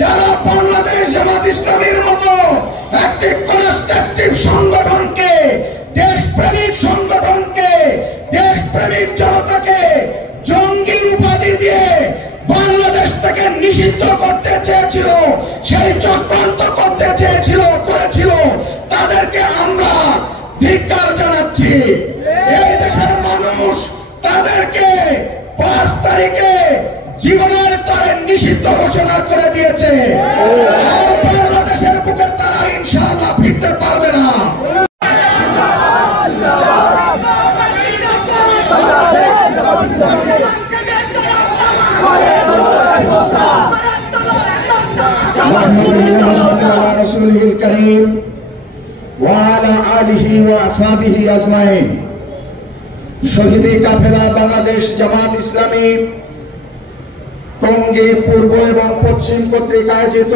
যারা বাংলাদেশ জামাত ইসলামীর মতো একটি কনস্ট্রাকটিভ সংগঠনকে, দেশপ্রেমিক সংগঠনকে, দেশপ্রেমিক জনতাকে জঙ্গি উপাধি দিয়ে বাংলাদেশ থেকে নিষিদ্ধ করতে চেয়েছিল, সেই চক্রান্ত করতে চেয়েছিল, করেছিল, তাদেরকে আমরা ধিক্কার জানাচ্ছি। এই দেশের মানুষ তাদেরকে 5 তারিখে জীবনের তরে নিষিদ্ধ ঘোষণা করে দিয়েছে। আর বাংলাদেশের বুকে তারা ইনশাআল্লাহ ফিরতে পারবে না। শহীদ কাফেলা বাংলাদেশ জামাত ইসলামী টঙ্গী পূর্ব এবং পশ্চিম কর্তৃক আয়োজিত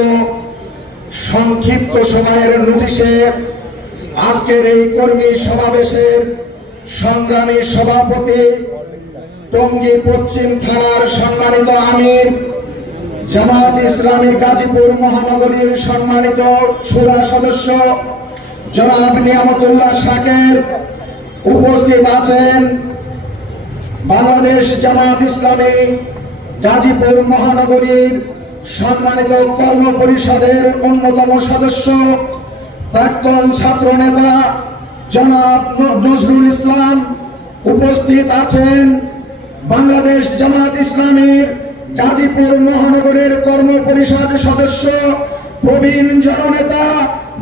সংক্ষিপ্ত সময়ের নোটিশে আজকের এই কর্মী সমাবেশের সংগ্রামী সভাপতি, টঙ্গী পশ্চিম থানার সম্মানিত আমির, জামাত ইসলামী গাজীপুর মহানগরীর সম্মানিত শুরা সদস্য জনাব নিয়ামতুল্লাহ শাকের, উপস্থিত আছেন বাংলাদেশ জামাত ইসলামী গাজীপুর মহানগরীর সম্মানিত কর্ম পরিষদের অন্যতম সদস্য, প্রাক্তন ছাত্র নেতা জনাব নজরুল ইসলাম, উপস্থিত আছেন বাংলাদেশ জামাত ইসলামীর গাজীপুর মহানগরের কর্ম পরিষদ সদস্য প্রবীণ জননেতা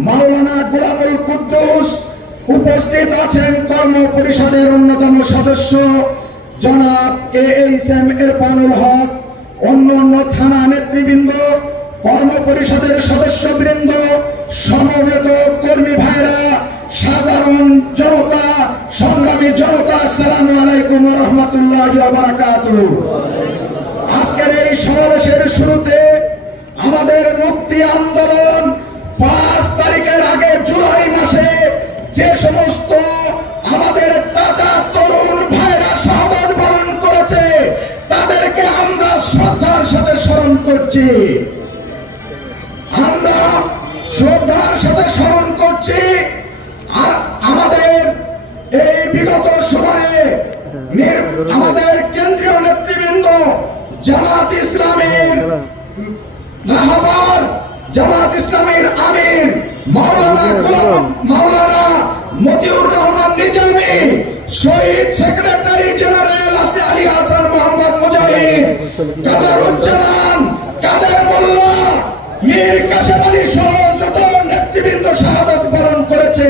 মাওলানা গোলামুল কুদ্দুস, উপস্থিত আছেন কর্ম পরিষদের অন্যতম সদস্য জনাব AHM ইরফানুল হক, অন্যান্য থানা নেতৃবৃন্দ, কর্ম পরিষদের সদস্যবৃন্দ, সমবেত কর্মী ভাইরা, সাধারণ জনতা, সংগ্রামী জনতা, আসসালামু আলাইকুম ওয়া রাহমাতুল্লাহি ওয়া বারাকাতুহু। আজকের এই সমাবেশের শুরুতে আমাদের মুক্তি আন্দোলন 5 তারিখের আগে জুলাই মাসে যে সমস্ত আমাদের তাজা তরুণ ভাইরা শাহাদাত বরণ করেছে তাদেরকে আমরা শ্রদ্ধার সাথে স্মরণ করছি। আমরা শ্রদ্ধার সাথে স্মরণ করছি। আমাদের এই বিগত সময়ে আমাদের কেন্দ্রীয় নেতৃবৃন্দ জামাত ইসলামীর রাহবার, জামাত ইসলামীর আমির মাওলানা মতিউর রহমান নিজামী, শহীদ সেক্রেটারি জেনারেল আলী হাসান মোহাম্মদ মুজাহিদ, কাদরুজ্জামান, কাদের মোল্লা, মীর কাসেম আলী সহ যত নেতৃবৃন্দ শাহাদাত বরণ করেছে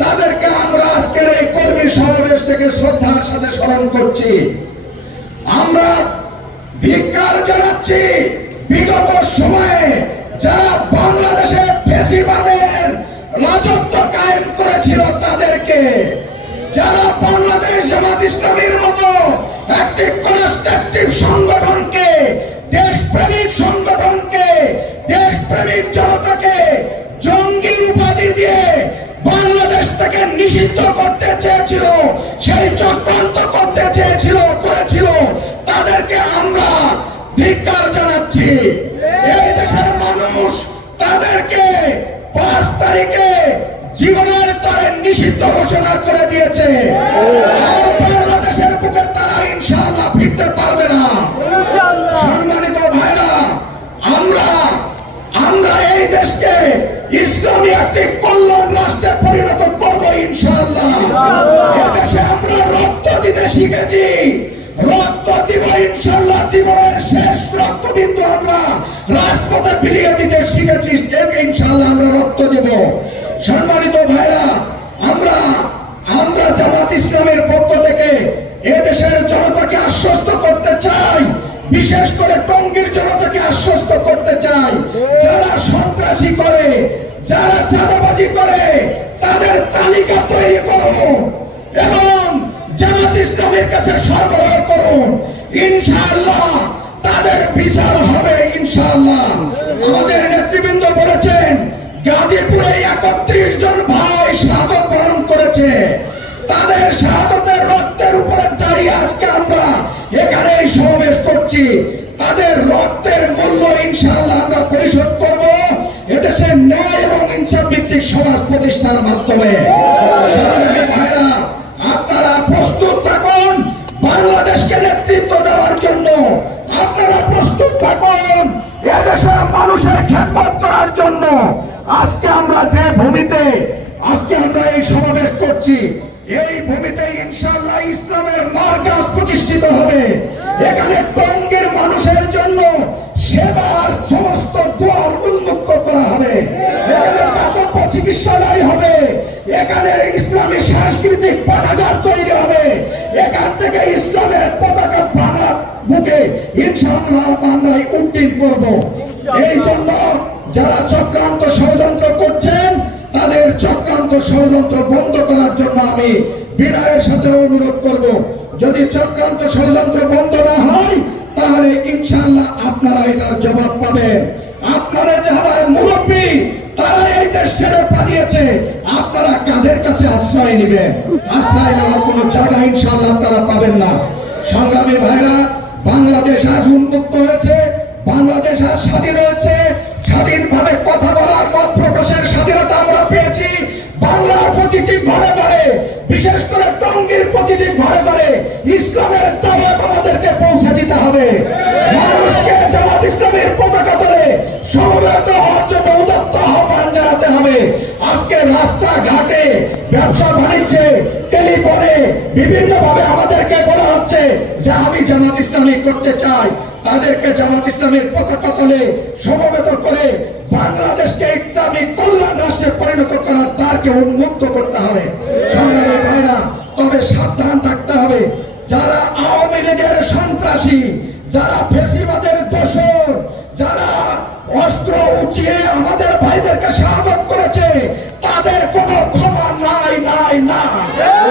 তাদেরকে আমরা আজকের এই কর্মী সমাবেশ থেকে শ্রদ্ধার সাথে স্মরণ করছি। আমরা ধিক্কার জানাচ্ছি বিগত সময়ে যারা বাংলাদেশে ফ্যাসিবাদের রাজত্ব কায়েম করেছিল তাদেরকে, যারা বাংলাদেশ জামাত ইসলামীর মতো একটি কনস্ট্রাকটিভ সংগঠনকে, দেশপ্রেমিক সংগঠনকে, দেশপ্রেমিক জনতাকে জঙ্গি উপাধি দিয়ে বাংলাদেশ থেকে নিষিদ্ধ করতে চেয়েছিল, সেই চক্রান্ত করতে চেয়েছিল, করেছিল, তাদেরকে আমরা ধিক্কার জানাচ্ছি। এই দেশের মানুষ তাদেরকে 5 তারিখে জীবনের তরে নিষিদ্ধ ঘোষণা করে দিয়েছে। আর বাংলাদেশের বুকে তারা ইনশাআল্লাহ ফিরতে পারবে না। সম্মানিত ভাইরা, আমরা এই দেশকে ইসলামী একটি কল্যাণ রাষ্ট্রে পরিণত করব ইনশাআল্লাহ। এদেশে আমরা রক্ত দিতে শিখেছি, রক্ত দিব ইনশাআল্লাহ। জীবনের শেষ রক্তবিন্দু আমরা রাজপথে বিলিয়ে দিতে শিখেছি, ইনশাআল্লাহ আমরা রক্ত দেব। সম্মানিত ভাইরা, আমরা জামাত ইসলামের পক্ষ থেকে এদেশের জনতাকে আশ্বস্ত করতে চাই, বিশেষ করে টঙ্গীর জনতাকে আশ্বস্ত করতে চাই, যারা সন্ত্রাসী করে, যারা চাঁদাবাজি করে তাদের তালিকা তৈরি করুন এবং জামাত ইসলামের কাছে সরবরাহ করুন। ইনশাআল্লাহ তাদের বিচার হবে ইনশাআল্লাহ। আমাদের নেতৃবৃন্দ বলেছেন গাজীপুরে 31 জন ভাই শাহাদাত বরণ করেছে, তাদের শাহাদাতের রক্তের উপরে দাঁড়িয়ে আজকে আমরা এখানে সমাবেশ করছি। তাদের রক্তের মূল্য ইনশাআল্লাহ আমরা পরিশোধ মাধ্যমে। সংগ্রামী ভাইরা, আপনারা প্রস্তুত থাকুন বাংলাদেশকে নেতৃত্ব দেওয়ার জন্য, আপনারা প্রস্তুত থাকুন এদেশের মানুষের খেদমত করার জন্য। আজকে আমরা যে ভূমিতে এই সমাবেশ করছি, এই ভূমিতে ইনশাআল্লাহ ইসলামের মার্কাজ প্রতিষ্ঠিত হবে। এখানে টঙ্গীর মানুষের জন্য সেবার সমস্ত দ্বার উন্মুক্ত করা হবে। এখানে দাতব্য চিকিৎসালয় হবে, এখানে ইসলামী সাংস্কৃতিক পাঠাগার তৈরি হবে, এখান থেকে ইসলামের পতাকা ভাঙা বুকে ইনশাআল্লাহ আমরা উদ্দিন করব। এই জন্য যারা চক্রান্ত ষড়যন্ত্র করছেন, তাদের চক্রান্ত ষড়যন্ত্র বন্ধ করার জন্য আমি বিনয়ের সাথে অনুরোধ করব। যদি চক্রান্ত ষড়যন্ত্র বন্ধ না হয়, তাহলে ইনশাআল্লাহ আপনারা এটার জবাব পাবেন। আপনারা যারা মুরব্বী, তারা এই দেশ ছেড়ে পালিয়েছে, আপনারা কাদের কাছে আশ্রয় নেবেন? আশ্রয় নেওয়ার কোন জায়গা ইনশাআল্লাহ আপনারা পাবেন না। সংগ্রামী ভাইরা, বাংলাদেশ আজ উন্মুক্ত হয়েছে, বাংলাদেশ আজ স্বাধীন হয়েছে, স্বাধীনভাবে কথা বলার মত প্রকাশের স্বাধীনতা আমরা পেয়েছি। বাংলার প্রতিটি ঘরে ঘরে, বিশেষ করে টঙ্গীর প্রতিটি ঘরে ঘরে ইসলামের দাওয়াত আমাদেরকে পৌঁছে দিতে হবে। মানুষকে জামাত ইসলামের পতাকা তলে সমবেত হওয়ার জন্য উদাত্ত আহ্বান জানাতে হবে। আজকে রাস্তাঘাটে, ব্যবসা বাণিজ্যে, টেলিফোনে বিভিন্ন ভাবে আমাদেরকে বলা হচ্ছে যে আমি জামাত ইসলামী করতে চাই। তাদেরকে জামাত ইসলামের পতাকা তলে সমবেত করে বাংলাদেশকে ইসলামী কল্যাণ রাষ্ট্রে পরিণত করার দ্বারকে উন্মুক্ত করতে হবে। সংগ্রামী ভাইরা, তবে সাবধান থাকতে হবে। যারা আওয়ামী লীগের সন্ত্রাসী, যারা ফেসিবাদের দোসর, যারা অস্ত্র উঁচিয়ে আমাদের ভাইদেরকে শাহাদত